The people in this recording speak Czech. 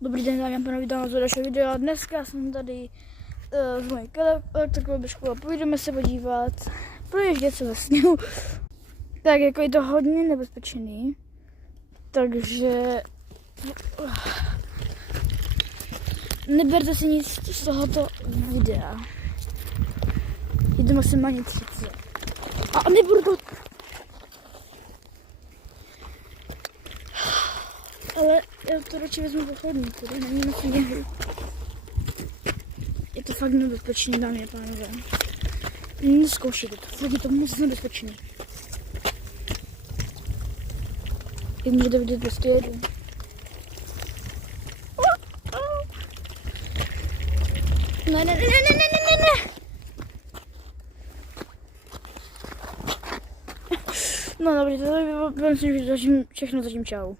Dobrý den, dámy a pánové, vítám vás u dalšího videa. A dneska jsem tady s mojí elektrokoloběžkou a půjdeme se podívat, projíždět se ve sněhu. Tak jako je to hodně nebezpečný, takže neberte si nic z tohoto videa. Jdu maximálně 30. A nebudu to... Ale já to radši vezmu po chodníku, tady není na sněhu. Je to fakt nebezpečný, dámy a pánové. Neskoušejte to, fakt je to moc nebezpečný. Jak můžete vidět, prostě jedu. Ne. No dobrý, to myslím, že všechno zatím čau.